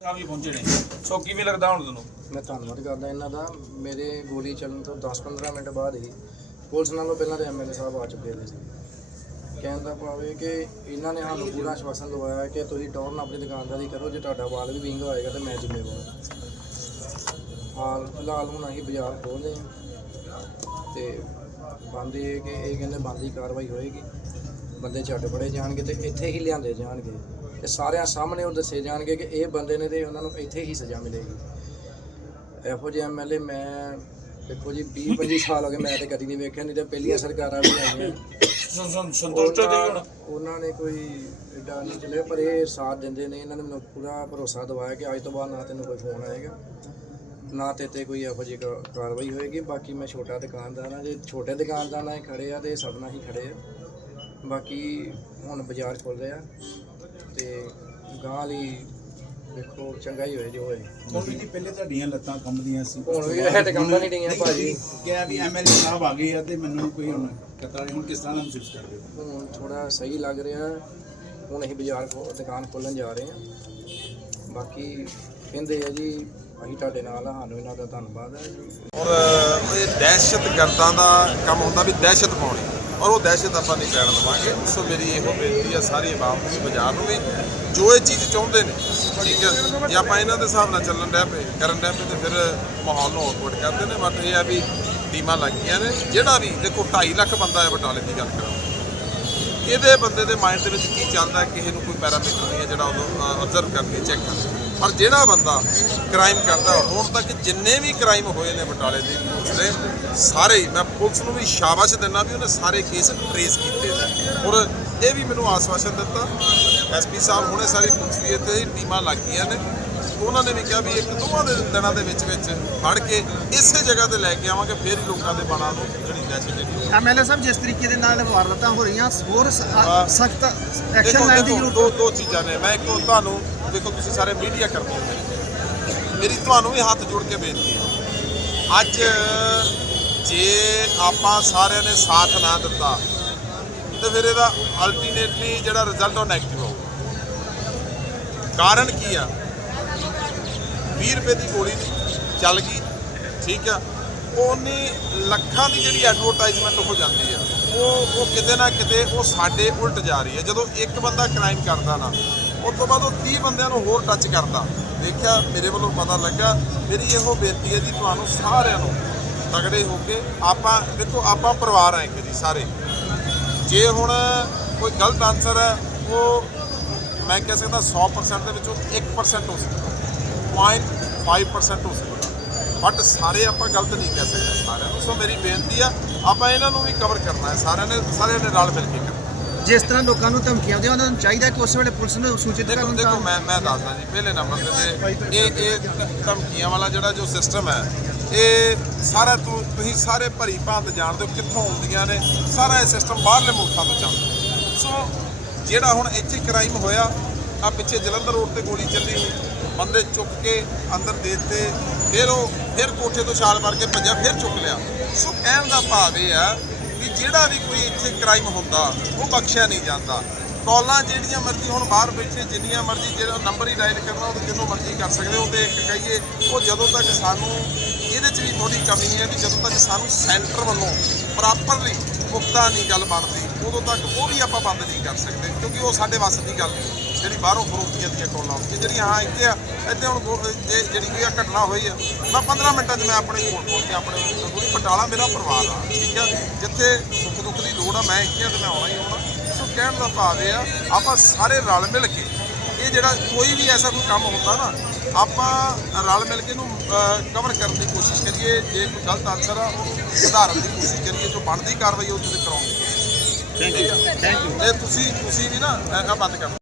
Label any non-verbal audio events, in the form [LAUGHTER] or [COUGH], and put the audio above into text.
ਆ ਵੀ ਪਹੁੰਚੇ ਨੇ। ਸੋ ਕਿਵੇਂ ਲੱਗਦਾ ਹੁਣ ਤੁਹਾਨੂੰ? ਮੈਂ ਧੰਨਵਾਦ ਕਰਦਾ ਇਹਨਾਂ ਦਾ। ਮੇਰੇ ਗੋਲੀ ਚੱਲਣ ਤੋਂ 10-15 ਮਿੰਟ ਬਾਅਦ ਹੀ ਪੁਲਿਸ ਨਾਲੋਂ ਪਹਿਲਾਂ ਤੇ ਐਮਐਲਏ ਸਾਹਿਬ ਆ ਚੁੱਕੇ ਨੇ। ਸੀ ਕਹਿਣ ਦਾ ਭਾਵੇਂ ਕਿ ਇਹਨਾਂ ਨੇ ਸਾਨੂੰ ਪੂਰਾ ਆਸ਼ਵਾਸਨ ਦਵਾਇਆ ਕਿ ਤੁਸੀਂ ਟੌਰਨ ਆਪਣੀ ਦੁਕਾਨਦਾਰੀ ਕਰੋ, ਜੇ ਤੁਹਾਡਾ ਵਾਲ ਵੀ ਵਿੰਗ ਹੋਏਗਾ ਤਾਂ ਮੈਂ ਜ਼ਿੰਮੇਵਾਰ ਹਾਲ ਫਿਲਹਾਲ ਹੁਣ ਅਸੀਂ ਬਾਜ਼ਾਰ ਖੋਲ੍ਹਦੇ ਹਾਂ ਤੇ ਬੰਦ ਇਹ ਕਿ ਇਹ ਕਹਿੰਦੇ ਬੰਦ ਹੀ ਕਾਰਵਾਈ ਹੋਏਗੀ। ਬੰਦੇ ਛੱਡ ਬੜੇ ਜਾਣਗੇ ਤੇ ਇੱਥੇ ਹੀ ਲਿਆਂਦੇ ਜਾਣਗੇ। ਤੇ ਸਾਰਿਆਂ ਸਾਹਮਣੇ ਉਹ ਦੱਸੇ ਜਾਣਗੇ ਕਿ ਇਹ ਬੰਦੇ ਨੇ ਤੇ ਉਹਨਾਂ ਨੂੰ ਇੱਥੇ ਹੀ ਸਜ਼ਾ ਮਿਲੇਗੀ। ਇਹੋ ਜਿਹੇ ਐਮਐਲਏ ਮੈਂ ਦੇਖੋ ਜੀ 20 25 [LAUGHS] ਸਾਲ ਹੋ ਗਏ ਮੈਂ ਤੇ ਕਦੀ ਨਹੀਂ ਵੇਖਿਆ ਨਹੀਂ ਤੇ ਪਹਿਲੀਆਂ ਸਰਕਾਰਾਂ ਵੀ ਆਈਆਂ। ਸੰਤੁਸ਼ਟ ਹੁਣ। ਉਹਨਾਂ- ਨੇ ਕੋਈ ਏਡਾ ਨਹੀਂ ਚੱਲਿਆ ਪਰ ਇਹ ਸਾਥ ਦਿੰਦੇ ਨੇ ਇਹਨਾਂ ਨੇ ਮੈਨੂੰ ਪੂਰਾ ਭਰੋਸਾ ਦਿਵਾਇਆ ਕਿ ਅੱਜ ਤੋਂ ਬਾਅਦ ਨਾ ਤੈਨੂੰ ਕੋਈ ਫੋਨ ਆਏਗਾ ਨਾ ਤੇ ਤੇ ਕੋਈ ਇਹੋ ਜਿਹੀ ਕਾਰਵਾਈ ਹੋਏਗੀ। ਬਾਕੀ ਮੈਂ ਛੋਟਾ ਦੁਕਾਨਦਾਰ ਹਾਂ ਜੇ ਛੋਟੇ ਦੁਕਾਨਦਾਰ ਨਾਲ ਖੜੇ ਆ ਤੇ ਸਭ ਨਾਲ ਹੀ ਖੜੇ ਆ। ਬਾਕੀ ਹੁਣ ਬਾਜ਼ਾਰ ਖੁੱਲ ਰਿਹਾ ਤੇ ਗਾਂ ਲਈ ਦੇਖੋ ਚੰਗਾ ਹੀ ਹੋਏ ਜੋ ਹੋਏ ਕੋਈ ਨਹੀਂ ਪਹਿਲੇ ਤੁਹਾਡੀਆਂ ਲੱਤਾਂ ਕੰਬਦੀਆਂ ਸੀ ਹੁਣ ਵੀ ਇਹ ਤੇ ਕੰਮਾਂ ਨਹੀਂ ਡਈਆਂ ਭਾਜੀ। ਕਿਹਾ ਵੀ ਐਮਐਲਏ ਸਾਹਿਬ ਆ ਗਏ ਆ ਤੇ ਮੈਨੂੰ ਕੋਈ ਹੁਣ ਨਹੀਂ ਹੁਣ ਕਿਸ ਤਰ੍ਹਾਂ ਮਹਿਸੂਸ ਕਰਦੇ ਹੋ? ਹੁਣ ਥੋੜਾ ਸਹੀ ਲੱਗ ਰਿਹਾ। ਹੁਣ ਅਸੀਂ ਬਾਜ਼ਾਰ ਖੋ- ਦੁਕਾਨ ਖੋਲਣ ਜਾ ਰਹੇ ਹਾਂ। ਬਾਕੀ ਕਹਿੰਦੇ ਆ ਜੀ ਅਸੀਂ ਤੁਹਾਡੇ ਨਾਲ ਆ ਸਾਨੂੰ ਇਹਨਾਂ ਦਾ ਧੰਨਵਾਦ ਹੈ ਜੀ। ਔਰ ਇਹ ਦਹਿਸ਼ਤਗਰਦਾਂ ਦਾ ਕੰਮ ਹੁੰਦਾ ਵੀ ਦਹਿਸ਼ਤ ਪਾਉਣੀ। ਔਰ ਉਹ ਦਹਿਸ਼ਤ ਆਪਾਂ ਨਹੀਂ ਪੈਣ ਦੇਵਾਂਗੇ। ਸੋ ਮੇਰੀ ਇਹੋ ਬੇਨਤੀ ਆ ਸਾਰੀ ਆਵਾਮ ਨੂੰ, ਵੀ ਬਾਜ਼ਾਰ ਨੂੰ ਵੀ ਜੋ ਇਹ ਚੀਜ਼ ਚਾਹੁੰਦੇ ਨੇ, ਠੀਕ ਹੈ, ਜੇ ਆਪਾਂ ਇਹਨਾਂ ਦੇ ਹਿਸਾਬ ਨਾਲ ਚੱਲਣ ਡੈ ਪਏ, ਕਰਨ ਡੈ ਪਏ ਤੇ ਫਿਰ ਮਾਹੌਲ ਨੂੰ ਔਕਵਰਡ ਕਰਦੇ ਨੇ। ਬਟ ਇਹ ਆ ਵੀ ਟੀਮਾਂ ਲੱਗੀਆਂ ਨੇ, ਜਿਹੜਾ ਵੀ ਦੇਖੋ 2.5 ਲੱਖ ਬੰਦਾ ਹੈ ਬਟਾਲੇ ਦੀ ਗੱਲ ਕਰਾਂ। ਇਹਦੇ ਬੰਦੇ ਦੇ ਮਾਈਂਡ ਦੇ ਵਿੱਚ ਕੀ ਚੱਲਦਾ ਕਿਸੇ ਨੂੰ ਕੋਈ ਪੈਰਾਮੀਟਰ ਨਹੀਂ ਹੈ ਜਿਹੜਾ ਉਹ ਅਬਜ਼ਰਵ ਕਰਕੇ ਚੈੱਕ ਕਰ ਪਰ ਜਿਹੜਾ ਬੰਦਾ ਕ੍ਰਾਈਮ ਕਰਦਾ, ਹੁਣ ਤੱਕ ਜਿੰਨੇ ਵੀ ਕ੍ਰਾਈਮ ਹੋਏ ਨੇ ਬਟਾਲੇ ਦੀ ਪੁਲਿਸ ਦੇ ਸਾਰੇ ਹੀ। ਮੈਂ ਪੁਲਿਸ ਨੂੰ ਵੀ ਸ਼ਾਬਾਸ਼ ਦਿੰਦਾ ਵੀ ਉਹਨੇ ਸਾਰੇ ਕੇਸ ਟ੍ਰੇਸ ਕੀਤੇ ਨੇ। ਔਰ ਇਹ ਵੀ ਮੈਨੂੰ ਆਸਵਾਸ਼ਨ ਦਿੱਤਾ। ਐਸਪੀ ਸਾਹਿਬ ਹੁਣੇ ਸਾਰੀ ਪੁਲਿਸ ਦੀ ਇੱਥੇ ਟੀਮਾਂ ਲੱਗ ਗਈਆਂ ਨੇ। ਉਹਨਾਂ ਨੇ ਵੀ ਕਿਹਾ ਵੀ ਇੱਕ ਦੋਵਾਂ ਦੇ ਦਿਨਾਂ ਦੇ ਵਿੱਚ ਵਿੱਚ ਫੜ ਕੇ ਇਸੇ ਜਗ੍ਹਾ ਤੇ ਲੈ ਕੇ ਆਵਾਂਗੇ ਫਿਰ ਹੀ ਲੋਕਾਂ ਦੇ ਮਨਾਂ ਨੂੰ ਜਿਹੜੀ ਦਹਿਸ਼ਤ ਜਿਹੜੀ ਐਮਐਲਏ ਸਾਹਿਬ ਜਿਸ ਤਰੀਕੇ ਦੇ ਨਾਲ ਵਾਰਦਾਤਾਂ ਹੋ ਰਹੀਆਂ ਹੋਰ। ਸਖਤ ਐਕਸ਼ਨ ਲੈਣ ਦੀ ਜ਼ਰੂਰਤ ਦੋ ਦੋ ਚੀਜ਼ਾਂ ਨੇ। ਮੈਂ ਇੱਕੋ ਤੁਹਾਨੂੰ ਦੇਖੋ ਤੁਸੀਂ ਸਾਰੇ ਮੀਡੀਆ ਕਰਦੇ ਹੋ। ਮੇਰੀ ਤੁਹਾਨੂੰ ਵੀ ਹੱਥ ਜੋੜ ਕੇ ਬੇਨਤੀ ਹੈ। ਅੱਜ ਜੇ ਆਪਾਂ ਸਾਰਿਆਂ ਨੇ ਸਾਥ ਨਾ ਦਿੱਤਾ ਤੇ ਫਿਰ ਇਹਦਾ ਅਲਟੀਮੇਟਲੀ ਜਿਹੜਾ ਰਿਜ਼ਲਟ ਉਹ ਨੈਗੇਟਿਵ ਹੋਊਗਾ। ਕਾਰਨ ਕੀ ਆ? 20 ਰੁਪਏ ਦੀ ਗੋਲੀ ਚੱਲ ਗਈ, ਠੀਕ ਆ। ਉਹਨੇ ਲੱਖਾਂ ਦੀ ਜਿਹੜੀ ਐਡਵਰਟਾਈਜ਼ਮੈਂਟ ਹੋ ਜਾਂਦੀ ਆ। ਉਹ ਉਹ ਕਿਤੇ ਨਾ ਕਿਤੇ ਉਹ ਸਾਡੇ ਉਲਟ ਜਾ ਰਹੀ ਹੈ ਜਦੋਂ ਇੱਕ ਬੰਦਾ ਕ੍ਰਾਈਮ ਕਰਦਾ ਨਾ, ਉਸ ਤੋਂ ਬਾਅਦ ਉਹ 30 ਬੰਦਿਆਂ ਨੂੰ ਹੋਰ ਟੱਚ ਕਰਦਾ। ਦੇਖਿਆ, ਮੇਰੇ ਵੱਲੋਂ ਪਤਾ ਲੱਗਾ, ਮੇਰੀ ਇਹੋ ਬੇਨਤੀ ਹੈ ਜੀ ਤੁਹਾਨੂੰ ਸਾਰਿਆਂ ਨੂੰ, ਤਗੜੇ ਹੋ ਕੇ ਆਪਾਂ, ਦੇਖੋ ਆਪਾਂ ਪਰਿਵਾਰ ਆ ਇੱਕ ਜੀ ਸਾਰੇ। ਜੇ ਹੁਣ ਕੋਈ ਗਲਤ ਆਨਸਰ ਹੈ, ਉਹ ਮੈਂ ਕਹਿ ਸਕਦਾ 100% ਦੇ ਵਿੱਚੋਂ 1% ਹੋ ਸਕਦਾ। 0.5% ਹੋ ਸਕਦਾ। ਬਟ ਸਾਰੇ ਆਪਾਂ ਗਲਤ ਨਹੀਂ ਕਹਿ ਸਕਦੇ ਸਾਰਿਆਂ ਨੂੰ। ਸੋ ਮੇਰੀ ਬੇਨਤੀ ਆ ਆਪਾਂ ਇਹਨਾਂ ਨੂੰ ਵੀ ਕਵਰ ਕਰਨਾ ਹੈ ਸਾਰਿਆਂ ਨੇ ਸਾਰਿਆਂ ਨੇ ਰਲ ਮਿਲ ਕੇ ਕਰਨਾ ਜਿਸ ਤਰ੍ਹਾਂ ਲੋਕਾਂ ਨੂੰ ਧਮਕੀਆਂ ਦਿਓ ਉਹਨਾਂ ਨੂੰ ਚਾਹੀਦਾ ਕਿ ਉਸ ਵੇਲੇ ਪੁਲਿਸ ਨੂੰ ਸੂਚਿਤ ਕਰਨ ਦੇਖੋ ਮੈਂ ਮੈਂ ਦੱਸਦਾ ਜੀ ਪਹਿਲੇ ਨੰਬਰ ਤੇ ਇਹ ਇਹ ਧਮਕੀਆਂ ਵਾਲਾ ਜਿਹੜਾ ਜੋ ਸਿਸਟਮ ਹੈ ਇਹ ਸਾਰਾ ਤੁ- ਤੁਸੀਂ ਸਾਰੇ ਭਰੀ ਭਾਂਤ ਜਾਣਦੇ ਹੋ ਕਿੱਥੋਂ ਆਉਂਦੀਆਂ ਨੇ। ਸਾਰਾ ਇਹ ਸਿਸਟਮ ਬਾਹਰਲੇ ਮੁਲਕਾਂ ਤੋਂ ਚੱਲਦਾ ਸੋ ਜਿਹੜਾ ਹੁਣ ਇੱਥੇ ਕ੍ਰਾਈਮ ਹੋਇਆ ਆ ਪਿੱਛੇ ਜਲੰਧਰ ਰੋਡ ਤੇ ਗੋਲੀ ਚੱਲੀ। ਬੰਦੇ ਚੁੱਕ ਕੇ ਅੰਦਰ ਦੇ ਦਿੱਤੇ, ਫਿਰ ਉਹ ਫਿਰ ਕੋਠੇ ਤੋਂ ਛਾਲ ਮਾਰ ਕੇ ਭੱਜਿਆ, ਫਿਰ ਚੁੱਕ ਲਿਆ। ਸੋ ਕਹਿਣ ਦਾ ਭਾਵ ਇਹ ਆ ਵੀ ਜਿਹੜਾ ਵੀ ਕੋਈ ਇੱਥੇ ਕ੍ਰਾਈਮ ਹੁੰਦਾ, ਉਹ ਬਖਸ਼ਿਆ ਨਹੀਂ ਜਾਂਦਾ। ਕਾਲਾਂ ਜਿਹੜੀਆਂ ਮਰਜ਼ੀ ਹੁਣ ਬਾਹਰ ਬੈਠੇ, ਜਿੰਨੀਆਂ ਮਰਜ਼ੀ ਜਿਹੜਾ ਨੰਬਰ ਹੀ ਡਾਇਲ ਕਰਨਾ ਉਹ ਜਿੰਨੋਂ ਮਰਜ਼ੀ ਕਰ ਸਕਦੇ ਹੋ ਤੇ ਇੱਕ ਕਹੀਏ, ਉਹ ਜਦੋਂ ਤੱਕ ਸਾਨੂੰ ਇਹਦੇ 'ਚ ਵੀ ਥੋੜੀ ਕਮੀ ਹੈ ਵੀ ਜਦੋਂ ਤੱਕ ਸਾਨੂੰ ਸੈਂਟਰ ਵੱਲੋਂ ਪ੍ਰੋਪਰਲੀ ਪੁਖਤਾ ਨਹੀਂ ਗੱਲ ਬਣਦੀ, ਉਦੋਂ ਤੱਕ ਉਹ ਵੀ ਆਪਾਂ ਬੰਦ ਨਹੀਂ ਕਰ ਸਕਦੇ, ਕਿਉਂਕਿ ਉਹ ਸਾਡੇ ਵੱਸ ਦੀ ਗੱਲ ਨਹੀਂ ਜਿਹੜੀ ਬਾਹਰੋਂ ਫਰੋਖਤੀਆਂ ਦੀਆਂ ਕਾਲਾਂ ਹੁੰਦੀਆਂ ਜਿਹੜੀਆਂ ਹਾਂ ਇੱਥੇ ਆ ਇੱਥੇ ਹੁਣ ਗੋ- ਜੇ ਜਿਹੜੀ ਕੋਈ ਆ ਘਟਨਾ ਹੋਈ ਆ ਮੈਂ 15 ਮਿੰਟਾਂ 'ਚ ਮੈਂ ਆਪਣੇ ਕੋਲ ਪਹੁੰਚ ਕੇ ਆਪਣੇ ਪੂਰੀ ਬਟਾਲਾ ਮੇਰਾ ਪਰਿਵਾਰ ਆ ਠੀਕ ਆ? ਜਿੱਥੇ ਸੁੱਖ ਦੁੱਖ ਦੀ ਲੋੜ ਆ ਮੈਂ ਇੱਥੇ ਆ ਤੇ ਮੈਂ ਆਉਣਾ ਹੀ ਆਉਣਾ। ਸੋ ਕਹਿਣ ਦਾ ਭਾਵ ਇਹ ਆ ਆਪਾਂ ਸਾਰੇ ਰਲ ਮਿਲ ਕੇ ਇਹ ਜਿਹੜਾ ਕੋਈ ਵੀ ਐਸਾ ਕੋਈ ਕੰਮ ਹੁੰਦਾ ਨਾ ਆਪਾਂ ਰਲ ਮਿਲ ਕੇ ਇਹਨੂੰ ਕਵਰ ਕਰਨ ਦੀ ਕੋਸ਼ਿਸ਼ ਕਰੀਏ ਜੇ ਕੋਈ ਗਲਤ ਆਨਸਰ ਆ ਉਹ ਸੁਧਾਰਨ ਦੀ ਕੋਸ਼ਿਸ਼ ਕਰੀਏ ਜੋ ਬਣਦੀ ਕਾਰਵਾਈ ਉਹ ਤੇ ਕਰਾਉਣ ਥੈਂਕ ਯੂ ਥੈਂਕ ਯੂ ਇਹ ਤੁਸੀਂ ਤੁਸੀਂ ਵੀ ਨਾ ਇਹ ਬੰਦ ਕਰ